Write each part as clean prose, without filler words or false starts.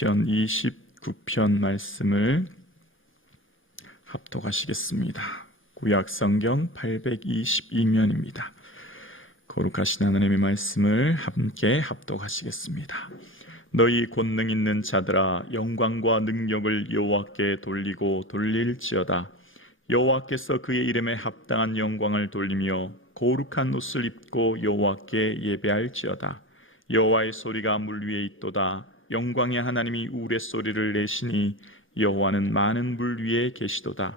시편 29편 말씀을 합독하시겠습니다. 구약 성경 822면입니다. 거룩하신 하나님의 말씀을 함께 합독하시겠습니다. 너희 권능 있는 자들아, 영광과 능력을 여호와께 돌리고 돌릴지어다. 여호와께서 그의 이름에 합당한 영광을 돌리며 거룩한 옷을 입고 여호와께 예배할지어다. 여호와의 소리가 물 위에 있도다. 영광의 하나님이 우레소리를 내시니 여호와는 많은 물 위에 계시도다.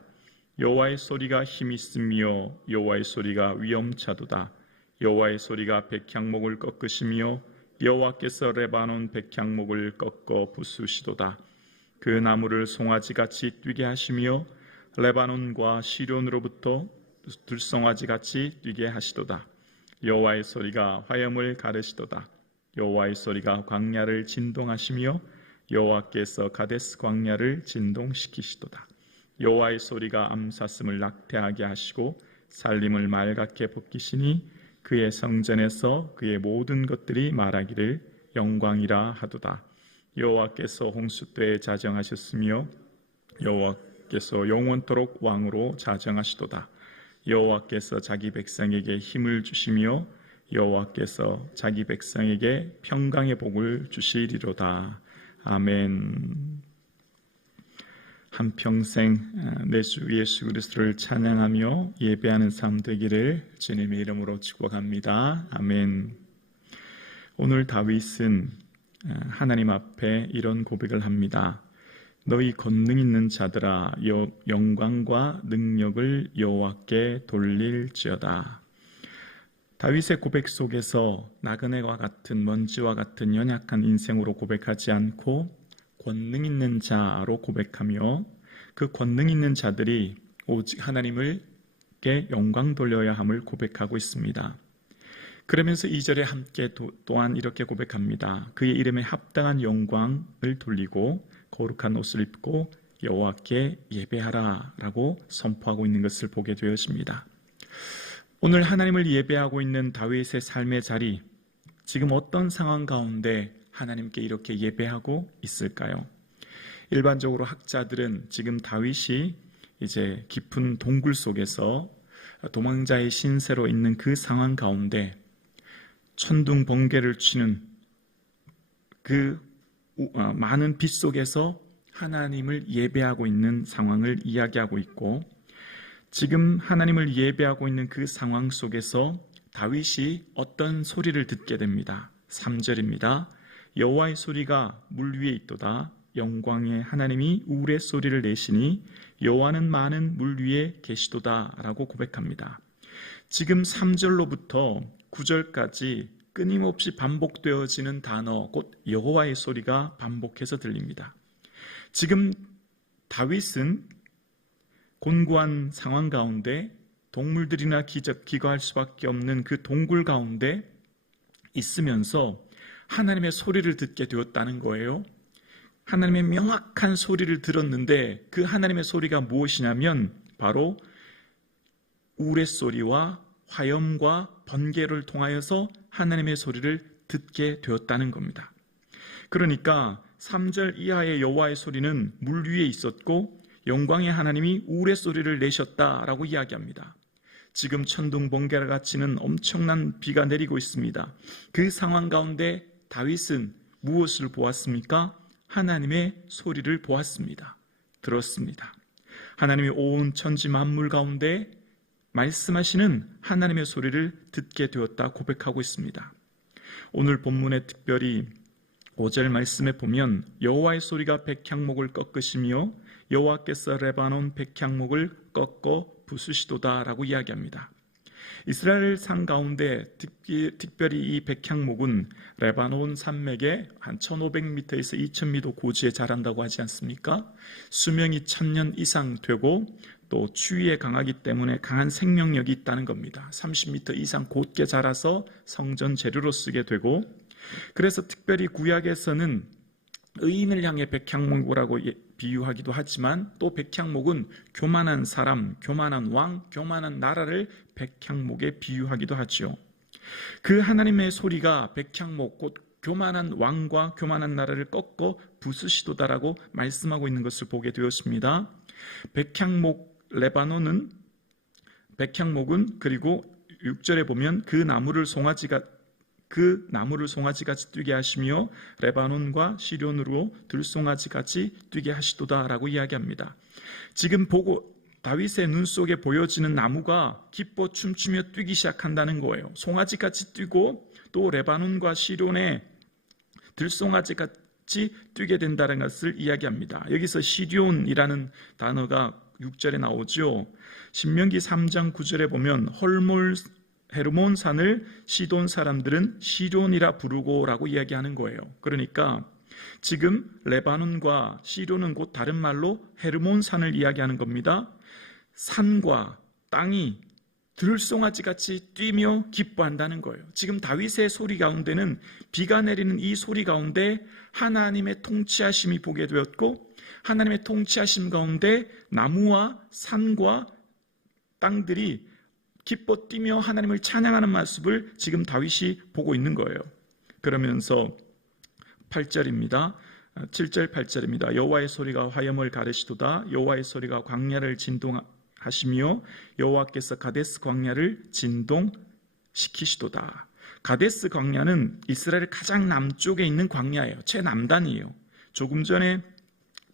여호와의 소리가 힘 있으며 여호와의 소리가 위엄차도다. 여호와의 소리가 백향목을 꺾으시며 여호와께서 레바논 백향목을 꺾어 부수시도다. 그 나무를 송아지같이 뛰게 하시며 레바논과 시론으로부터 들송아지같이 뛰게 하시도다. 여호와의 소리가 화염을 가르시도다. 여호와의 소리가 광야를 진동하시며 여호와께서 가데스 광야를 진동시키시도다. 여호와의 소리가 암사슴을 낙태하게 하시고 살림을 맑게 벗기시니 그의 성전에서 그의 모든 것들이 말하기를 영광이라 하도다. 여호와께서 홍수때에 자정하셨으며 여호와께서 영원토록 왕으로 자정하시도다. 여호와께서 자기 백성에게 힘을 주시며 여호와께서 자기 백성에게 평강의 복을 주시리로다. 아멘. 한평생 내 주 예수 그리스도를 찬양하며 예배하는 삶 되기를 주님의 이름으로 축복합니다. 아멘. 오늘 다윗은 하나님 앞에 이런 고백을 합니다. 너희 권능 있는 자들아, 영광과 능력을 여호와께 돌릴지어다. 다윗의 고백 속에서 나그네와 같은 먼지와 같은 연약한 인생으로 고백하지 않고 권능 있는 자로 고백하며 그 권능 있는 자들이 오직 하나님께 영광 돌려야 함을 고백하고 있습니다. 그러면서 2절에 함께 또한 이렇게 고백합니다. 그의 이름에 합당한 영광을 돌리고 거룩한 옷을 입고 여호와께 예배하라 라고 선포하고 있는 것을 보게 되어집니다. 오늘 하나님을 예배하고 있는 다윗의 삶의 자리, 지금 어떤 상황 가운데 하나님께 이렇게 예배하고 있을까요? 일반적으로 학자들은 지금 다윗이 이제 깊은 동굴 속에서 도망자의 신세로 있는 그 상황 가운데 천둥 번개를 치는 그 많은 빛 속에서 하나님을 예배하고 있는 상황을 이야기하고 있고, 지금 하나님을 예배하고 있는 그 상황 속에서 다윗이 어떤 소리를 듣게 됩니다. 3절입니다. 여호와의 소리가 물 위에 있도다. 영광의 하나님이 우레 소리를 내시니 여호와는 많은 물 위에 계시도다 라고 고백합니다. 지금 3절로부터 9절까지 끊임없이 반복되어지는 단어, 곧 여호와의 소리가 반복해서 들립니다. 지금 다윗은 곤고한 상황 가운데 동물들이나 기거할 수밖에 없는 그 동굴 가운데 있으면서 하나님의 소리를 듣게 되었다는 거예요. 하나님의 명확한 소리를 들었는데 그 하나님의 소리가 무엇이냐면 바로 우레소리와 화염과 번개를 통하여서 하나님의 소리를 듣게 되었다는 겁니다. 그러니까 3절 이하의 여호와의 소리는 물 위에 있었고 영광의 하나님이 우레소리를 내셨다라고 이야기합니다. 지금 천둥 번개가 치는 엄청난 비가 내리고 있습니다. 그 상황 가운데 다윗은 무엇을 보았습니까? 하나님의 소리를 보았습니다. 들었습니다. 하나님이 온 천지 만물 가운데 말씀하시는 하나님의 소리를 듣게 되었다 고백하고 있습니다. 오늘 본문에 특별히 5절 말씀에 보면 여호와의 소리가 백향목을 꺾으시며 여호와께서 레바논 백향목을 꺾어 부수시도다 라고 이야기합니다. 이스라엘 산 가운데 특별히 이 백향목은 레바논 산맥에 한 1500m에서 2000m 고지에 자란다고 하지 않습니까? 수명이 1000년 이상 되고 또 추위에 강하기 때문에 강한 생명력이 있다는 겁니다. 30m 이상 곧게 자라서 성전 재료로 쓰게 되고, 그래서 특별히 구약에서는 의인을 향해 백향목이라고 비유하기도 하지만 또 백향목은 교만한 사람, 교만한 왕, 교만한 나라를 백향목에 비유하기도 하죠. 그 하나님의 소리가 백향목, 곧 교만한 왕과 교만한 나라를 꺾어 부수시도다라고 말씀하고 있는 것을 보게 되었습니다. 백향목 레바논은 백향목은 그리고 6절에 보면 그 나무를 송아지같이 뛰게 하시며 레바논과 시련으로 들송아지같이 뛰게 하시도다라고 이야기합니다. 지금 보고 다윗의 눈 속에 보여지는 나무가 기뻐 춤추며 뛰기 시작한다는 거예요. 송아지같이 뛰고 또 레바논과 시련에 들송아지같이 뛰게 된다는 것을 이야기합니다. 여기서 시련이라는 단어가 6절에 나오죠. 신명기 3장 9절에 보면 헤르몬 산을 시돈 사람들은 시론이라 부르고라고 이야기하는 거예요. 그러니까 지금 레바논과 시론은 곧 다른 말로 헤르몬 산을 이야기하는 겁니다. 산과 땅이 들송아지같이 뛰며 기뻐한다는 거예요. 지금 다윗의 소리 가운데는 비가 내리는 이 소리 가운데 하나님의 통치하심이 보게 되었고, 하나님의 통치하심 가운데 나무와 산과 땅들이 기뻐 뛰며 하나님을 찬양하는 모습을 지금 다윗이 보고 있는 거예요. 그러면서 8절입니다. 7절 8절입니다. 여호와의 소리가 화염을 가르시도다. 여호와의 소리가 광야를 진동하시며 여호와께서 가데스 광야를 진동시키시도다. 가데스 광야는 이스라엘 가장 남쪽에 있는 광야예요. 최남단이에요. 조금 전에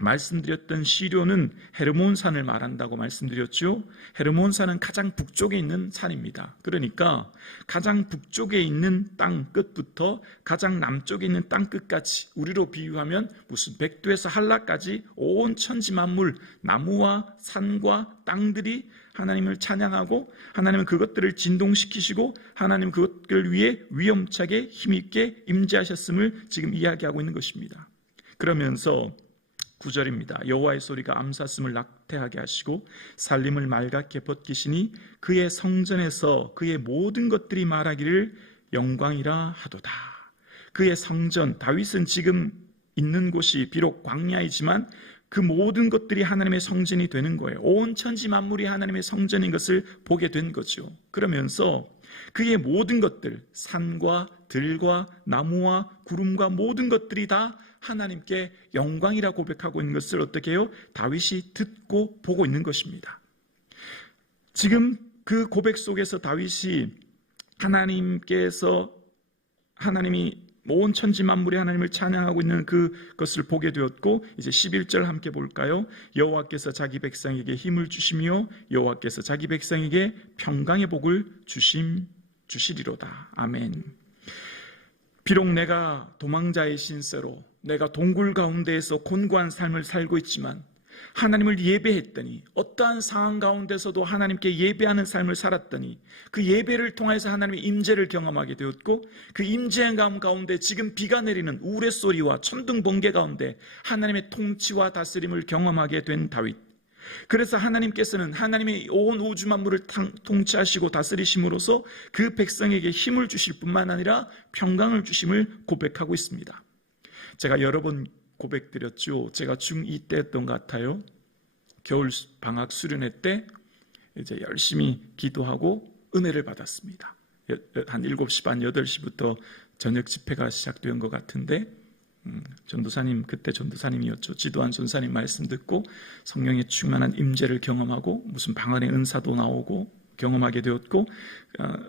말씀드렸던 시련은 헤르몬 산을 말한다고 말씀드렸죠. 헤르몬 산은 가장 북쪽에 있는 산입니다. 그러니까 가장 북쪽에 있는 땅 끝부터 가장 남쪽에 있는 땅 끝까지, 우리로 비유하면 무슨 백두에서 한라까지 온 천지 만물, 나무와 산과 땅들이 하나님을 찬양하고 하나님은 그것들을 진동시키시고 하나님 그것들을 위해 위엄차게 힘있게 임재하셨음을 지금 이야기하고 있는 것입니다. 그러면서 9절입니다. 여호와의 소리가 암사슴을 낙태하게 하시고 살림을 말갛게 벗기시니 그의 성전에서 그의 모든 것들이 말하기를 영광이라 하도다. 그의 성전, 다윗은 지금 있는 곳이 비록 광야이지만 그 모든 것들이 하나님의 성전이 되는 거예요. 온 천지 만물이 하나님의 성전인 것을 보게 된 거죠. 그러면서 그의 모든 것들, 산과 들과 나무와 구름과 모든 것들이 다 하나님께 영광이라 고백하고 있는 것을 어떻게 해요? 다윗이 듣고 보고 있는 것입니다. 지금 그 고백 속에서 다윗이 하나님이 온 천지 만물이 하나님을 찬양하고 있는 그것을 보게 되었고, 이제 11절 함께 볼까요? 여호와께서 자기 백성에게 힘을 주시며 여호와께서 자기 백성에게 평강의 복을 주시리로다. 아멘. 비록 내가 도망자의 신세로 내가 동굴 가운데에서 곤고한 삶을 살고 있지만 하나님을 예배했더니, 어떠한 상황 가운데서도 하나님께 예배하는 삶을 살았더니 그 예배를 통해서 하나님의 임재를 경험하게 되었고, 그 임재의 가운데 지금 비가 내리는 우레소리와 천둥 번개 가운데 하나님의 통치와 다스림을 경험하게 된 다윗. 그래서 하나님께서는 하나님의 온 우주 만물을 통치하시고 다스리심으로써 그 백성에게 힘을 주실 뿐만 아니라 평강을 주심을 고백하고 있습니다. 제가 여러 번 고백드렸죠. 제가 중2 때였던 것 같아요. 겨울 방학 수련회 때 이제 열심히 기도하고 은혜를 받았습니다. 한 7시 반, 8시부터 저녁 집회가 시작된 것 같은데, 전도사님, 그때 전도사님이었죠. 지도한 전사님 말씀 듣고 성령의 충만한 임재를 경험하고 무슨 방언의 은사도 나오고 경험하게 되었고,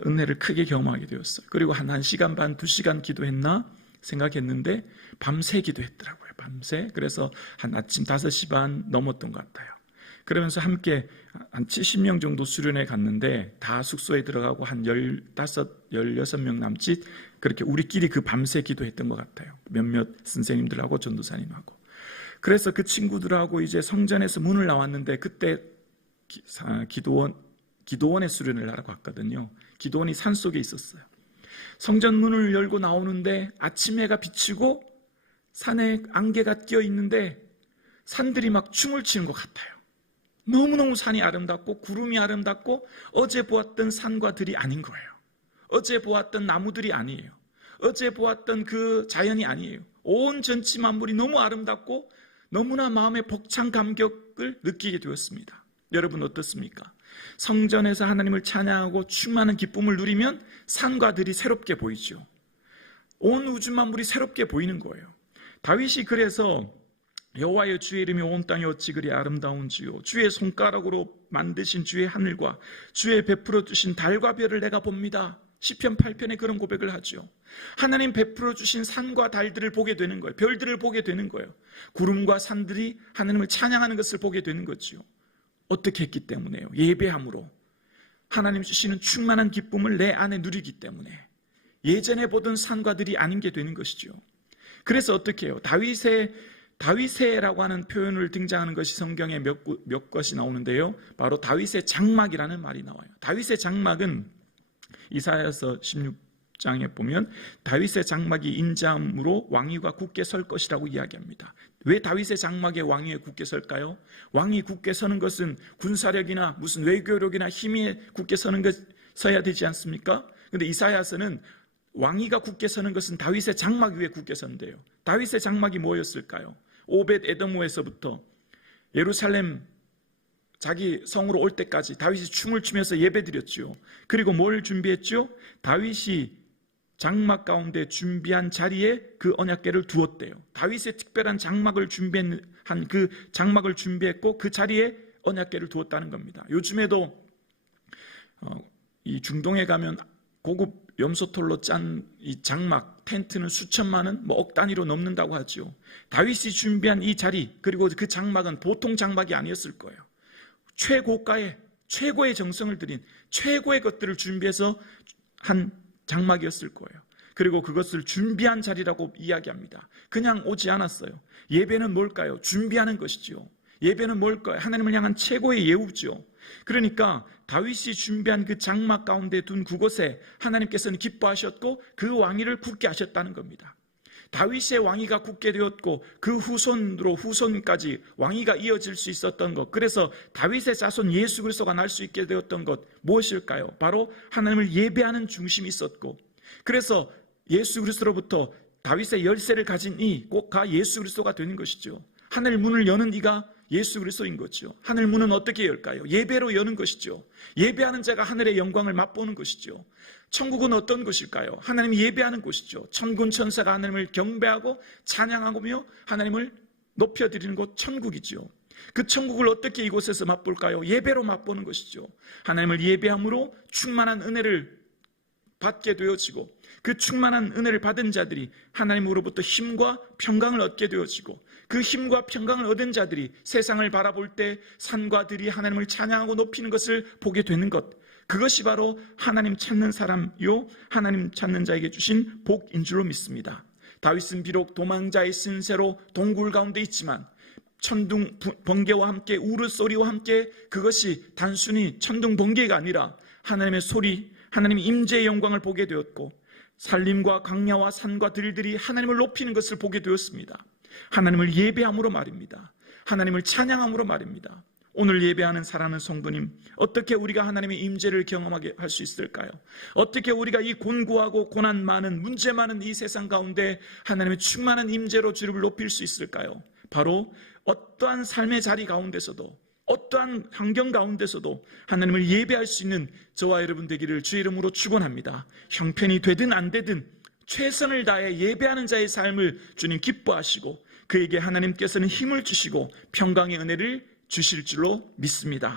은혜를 크게 경험하게 되었어요. 그리고 한 1시간 반, 2시간 기도했나 생각했는데 밤새 기도했더라고요. 밤새. 그래서 한 아침 5시 반 넘었던 것 같아요. 그러면서 함께 한 70명 정도 수련회 갔는데 다 숙소에 들어가고 한 16명 남짓 그렇게 우리끼리 그 밤새 기도했던 것 같아요. 몇몇 선생님들하고 전도사님하고. 그래서 그 친구들하고 이제 성전에서 문을 나왔는데, 그때 기도원의 수련을 하러 갔거든요. 기도원이 산속에 있었어요. 성전 문을 열고 나오는데 아침 해가 비치고 산에 안개가 끼어 있는데 산들이 막 춤을 추는 것 같아요. 너무너무 산이 아름답고 구름이 아름답고 어제 보았던 산과 들이 아닌 거예요. 어제 보았던 나무들이 아니에요. 어제 보았던 그 자연이 아니에요. 온 전체 만물이 너무 아름답고 너무나 마음의 벅찬 감격을 느끼게 되었습니다. 여러분 어떻습니까? 성전에서 하나님을 찬양하고 충만한 기쁨을 누리면 산과 들이 새롭게 보이죠. 온 우주 만물이 새롭게 보이는 거예요. 다윗이 그래서 여호와여 주의 이름이 온 땅에 어찌 그리 아름다운지요, 주의 손가락으로 만드신 주의 하늘과 주의 베풀어 주신 달과 별을 내가 봅니다. 시편 8편에 그런 고백을 하죠. 하나님 베풀어 주신 산과 달들을 보게 되는 거예요. 별들을 보게 되는 거예요. 구름과 산들이 하나님을 찬양하는 것을 보게 되는 거죠. 어떻게 했기 때문에요? 예배함으로. 하나님 주시는 충만한 기쁨을 내 안에 누리기 때문에 예전에 보던 산과 들이 아닌 게 되는 것이죠. 그래서 어떻게 해요? 다윗의라고 하는 표현을 등장하는 것이 성경에 몇 것이 나오는데요. 바로 다윗의 장막이라는 말이 나와요. 다윗의 장막은 이사야서 16장에 보면 다윗의 장막이 인자함으로 왕위가 굳게 설 것이라고 이야기합니다. 왜 다윗의 장막에 왕위에 굳게 설까요? 왕이 굳게 서는 것은 군사력이나 무슨 외교력이나 힘이 굳게 서야 되지 않습니까? 그런데 이사야서는 왕위가 굳게 서는 것은 다윗의 장막 위에 굳게 선대요. 다윗의 장막이 뭐였을까요? 오벳 에돔에서부터 예루살렘 자기 성으로 올 때까지 다윗이 춤을 추면서 예배드렸죠. 그리고 뭘 준비했죠? 다윗이 장막 가운데 준비한 자리에 그 언약궤를 두었대요. 다윗의 특별한 장막을 준비한 그 장막을 준비했고 그 자리에 언약궤를 두었다는 겁니다. 요즘에도 이 중동에 가면 고급 염소털로 짠 이 장막, 텐트는 수천만 원, 억 단위로 넘는다고 하죠. 다윗이 준비한 이 자리, 그리고 그 장막은 보통 장막이 아니었을 거예요. 최고가의, 최고의 정성을 들인 최고의 것들을 준비해서 한 장막이었을 거예요. 그리고 그것을 준비한 자리라고 이야기합니다. 그냥 오지 않았어요. 예배는 뭘까요? 준비하는 것이죠. 예배는 뭘까요? 하나님을 향한 최고의 예우죠. 그러니까 다윗이 준비한 그 장막 가운데 둔 그곳에 하나님께서는 기뻐하셨고 그 왕위를 굳게 하셨다는 겁니다. 다윗의 왕위가 굳게 되었고 그 후손으로 후손까지 왕위가 이어질 수 있었던 것, 그래서 다윗의 자손 예수 그리스도가 날 수 있게 되었던 것 무엇일까요? 바로 하나님을 예배하는 중심이 있었고, 그래서 예수 그리스도로부터 다윗의 열쇠를 가진 이 꼭가 예수 그리스도가 되는 것이죠. 하늘 문을 여는 이가 예수 그리스도인 거죠. 하늘 문은 어떻게 열까요? 예배로 여는 것이죠. 예배하는 자가 하늘의 영광을 맛보는 것이죠. 천국은 어떤 곳일까요? 하나님이 예배하는 곳이죠. 천군 천사가 하나님을 경배하고 찬양하며 하나님을 높여드리는 곳 천국이죠. 그 천국을 어떻게 이곳에서 맛볼까요? 예배로 맛보는 것이죠. 하나님을 예배함으로 충만한 은혜를 받게 되어지고 그 충만한 은혜를 받은 자들이 하나님으로부터 힘과 평강을 얻게 되어지고 그 힘과 평강을 얻은 자들이 세상을 바라볼 때 산과 들이 하나님을 찬양하고 높이는 것을 보게 되는 것, 그것이 바로 하나님 찾는 사람요 하나님 찾는 자에게 주신 복인 줄로 믿습니다. 다윗은 비록 도망자의 신세로 동굴 가운데 있지만 천둥 번개와 함께 우르소리와 함께 그것이 단순히 천둥 번개가 아니라 하나님의 소리, 하나님의 임재의 영광을 보게 되었고 산림과 광야와 산과 들들이 하나님을 높이는 것을 보게 되었습니다. 하나님을 예배함으로 말입니다. 하나님을 찬양함으로 말입니다. 오늘 예배하는 사랑하는 성도님, 어떻게 우리가 하나님의 임재를 경험하게 할 수 있을까요? 어떻게 우리가 이 곤고하고 고난 많은 문제 많은 이 세상 가운데 하나님의 충만한 임재로 주를 높일 수 있을까요? 바로 어떠한 삶의 자리 가운데서도 어떠한 환경 가운데서도 하나님을 예배할 수 있는 저와 여러분 되기를 주의 이름으로 축원합니다. 형편이 되든 안 되든 최선을 다해 예배하는 자의 삶을 주님 기뻐하시고 그에게 하나님께서는 힘을 주시고 평강의 은혜를 주실 줄로 믿습니다.